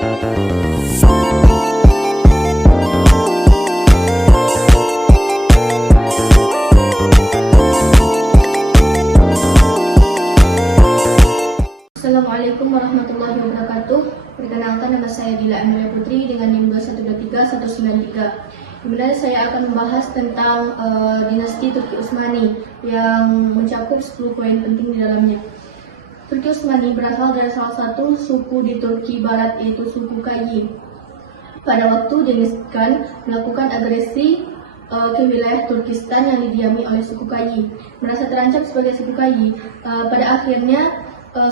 Assalamualaikum warahmatullahi wabarakatuh. Perkenalkan, nama saya Dila Amelia Putri dengan NIM 2123193. Di mana saya akan membahas tentang dinasti Turki Utsmani yang mencakup 10 poin penting di dalamnya. Turki Utsmani berasal dari salah satu suku di Turki Barat, yaitu suku Kayi. Pada waktu dinaskan melakukan agresi ke wilayah Turkistan yang didiami oleh suku Kayi. Merasa terancam sebagai suku Kayi, pada akhirnya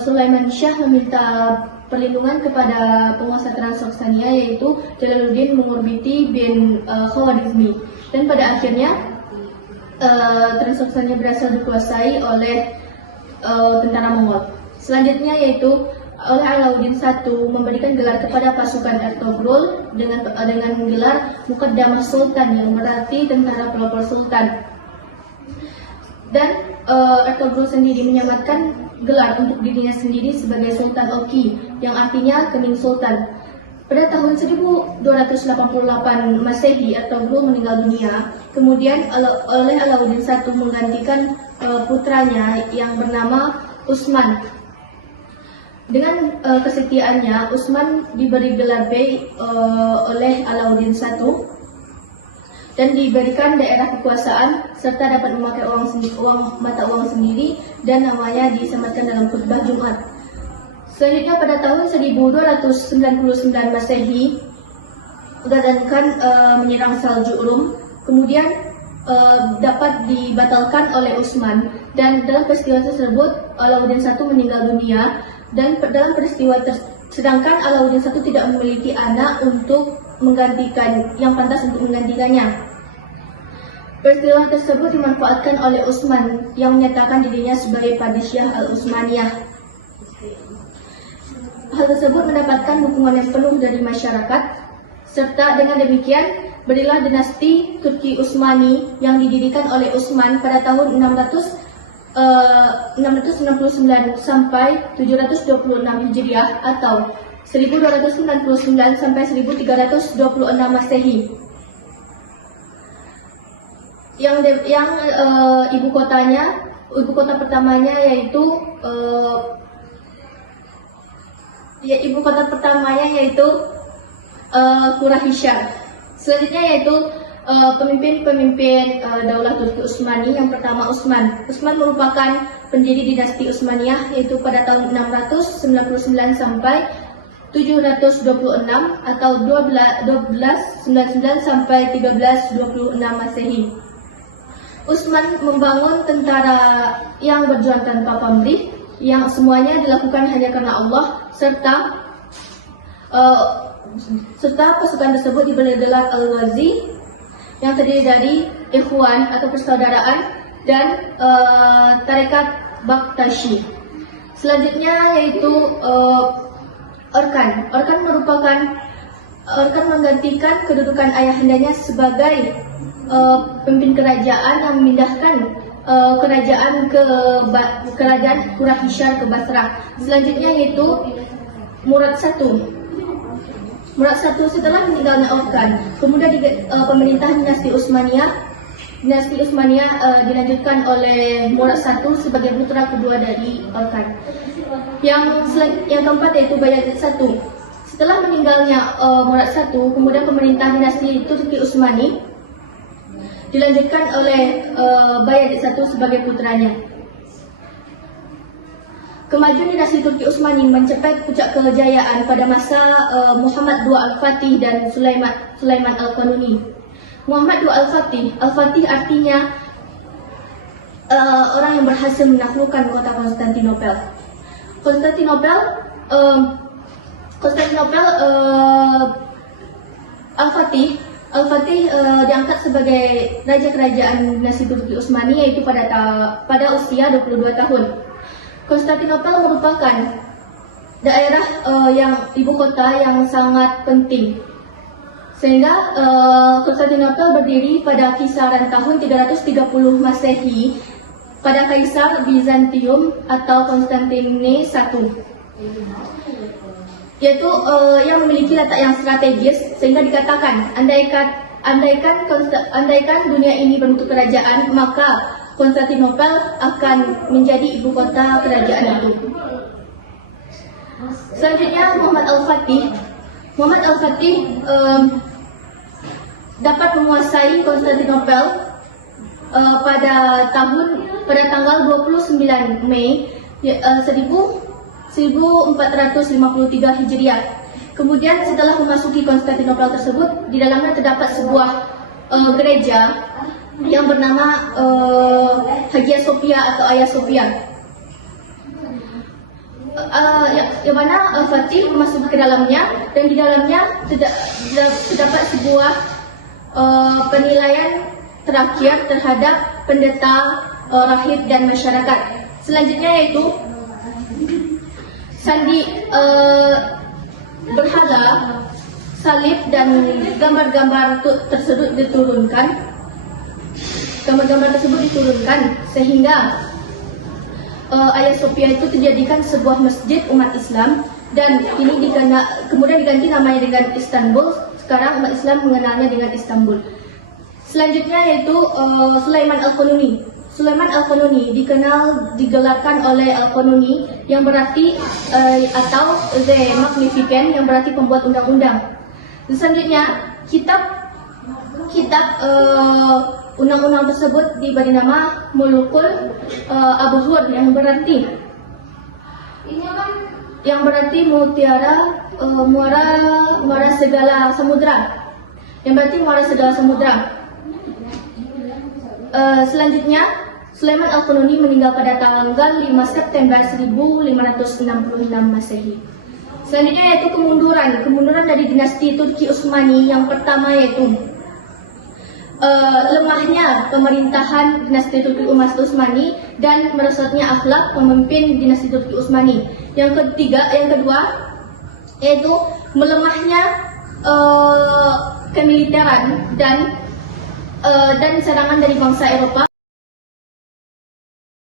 Sulaiman Shah meminta perlindungan kepada penguasa Transoksania, yaitu Jalaluddin Mengurbiti bin Khawarizmi, dan pada akhirnya Transoksania berhasil dikuasai oleh tentara Mongol. Selanjutnya yaitu oleh Alauddin I memberikan gelar kepada pasukan Ertugrul dengan gelar Muqaddamah Sultan, yang berarti tentara pelopor Sultan. Dan Ertugrul sendiri menyamatkan gelar untuk dirinya sendiri sebagai Sultan Oki, yang artinya Kening Sultan. Pada tahun 1288 Masehi, Ertugrul meninggal dunia. Kemudian oleh Alauddin I menggantikan putranya yang bernama Utsman. Dengan kesetiaannya, Utsman diberi gelar Bey oleh Alauddin I dan diberikan daerah kekuasaan serta dapat memakai mata uang sendiri, dan namanya disematkan dalam khutbah Jumat. Selanjutnya pada tahun 1299 Masehi, Ghazan Khan menyerang Seljuk Rum, kemudian dapat dibatalkan oleh Utsman, dan dalam peristiwa tersebut Alauddin I meninggal dunia. Dan dalam peristiwa sedangkan Alauddin I tidak memiliki anak untuk menggantikan yang pantas untuk menggantikannya. Peristiwa tersebut dimanfaatkan oleh Utsman yang menyatakan dirinya sebagai Padishah Al-Utsmaniyah. Hal tersebut mendapatkan dukungan yang penuh dari masyarakat, serta dengan demikian berilah dinasti Turki Utsmani yang didirikan oleh Utsman pada tahun 699 sampai 726 Hijriah atau 1299 sampai 1326 Masehi. Yang ibu kota pertamanya yaitu Quraisy. Selanjutnya yaitu pemimpin Daulah Turki Utsmani. Yang pertama Utsman. Utsman merupakan pendiri dinasti Utsmaniyah, yaitu pada tahun 699 sampai 726 atau 1299 sampai 1326 Masehi. Utsman membangun tentara yang berjuang tanpa pamrih, yang semuanya dilakukan hanya karena Allah, serta pasukan tersebut diberi gelar Al-Ghazi, yang terdiri dari Ikhwan atau persaudaraan dan Tarekat Baktashi. Selanjutnya yaitu Orkan. Orkan menggantikan kedudukan ayahandanya sebagai pemimpin kerajaan yang memindahkan kerajaan Quraisy ke Basrah. Selanjutnya yaitu Murad I. Setelah meninggalnya Orkan, kemudian pemerintahan dinasti Utsmaniyah dilanjutkan oleh Murad I sebagai putra kedua dari Orkan. Yang keempat yaitu Bayezid I. Setelah meninggalnya Murad I, kemudian pemerintahan dinasti Turki Utsmani dilanjutkan oleh Bayezid I sebagai putranya. Kemajuan dinasti Turki Utsmani mencapai puncak kejayaan pada masa Muhammad II Al-Fatih dan Sulaiman Al-Qanuni. Muhammad II Al-Fatih artinya orang yang berhasil menaklukkan kota Konstantinopel. Al-Fatih diangkat sebagai raja kerajaan dinasti Turki Utsmani, yaitu pada usia 22 tahun. Konstantinopel merupakan daerah yang ibu kota yang sangat penting, sehingga Konstantinopel berdiri pada kisaran tahun 330 Masehi pada Kaisar Bizantium atau Konstantine I. yaitu yang memiliki letak yang strategis sehingga dikatakan andaikan dunia ini berbentuk kerajaan, maka Konstantinopel akan menjadi ibu kota kerajaan itu. Selanjutnya Muhammad Al-Fatih dapat menguasai Konstantinopel pada tanggal 29 Mei 1453 Hijriah. Kemudian setelah memasuki Konstantinopel tersebut, di dalamnya terdapat sebuah gereja yang bernama Hagia Sophia atau Hagia Sophia. Yang mana Al-Fatih masuk ke dalamnya, dan di dalamnya terdapat sebuah penilaian terakhir terhadap pendeta, rahib dan masyarakat. Selanjutnya yaitu sandi berhala, salib dan gambar-gambar tersebut diturunkan. Gambar-gambar tersebut diturunkan sehingga Hagia Sophia itu dijadikan sebuah masjid umat Islam, dan ini kemudian diganti namanya dengan Istanbul. Sekarang umat Islam mengenalnya dengan Istanbul. Selanjutnya yaitu Sulaiman Al-Qanuni. Sulaiman Al-Qanuni digelarkan oleh Al-Qanuni yang berarti atau The Magnificent yang berarti pembuat undang-undang. Selanjutnya kitab undang-undang tersebut diberi nama Mulukul Abhur yang berarti mutiara muara segala samudra. Yang berarti muara segala samudra. Selanjutnya Sulaiman Al-Qanuni meninggal pada tanggal 5 September 1566 Masehi. Selanjutnya yaitu kemunduran dari dinasti Turki Utsmani. Yang pertama yaitu lemahnya pemerintahan dinasti Turki Utsmani dan merosotnya akhlak pemimpin dinasti Turki Utsmani. Yang kedua yaitu melemahnya kemiliteran dan serangan dari bangsa Eropa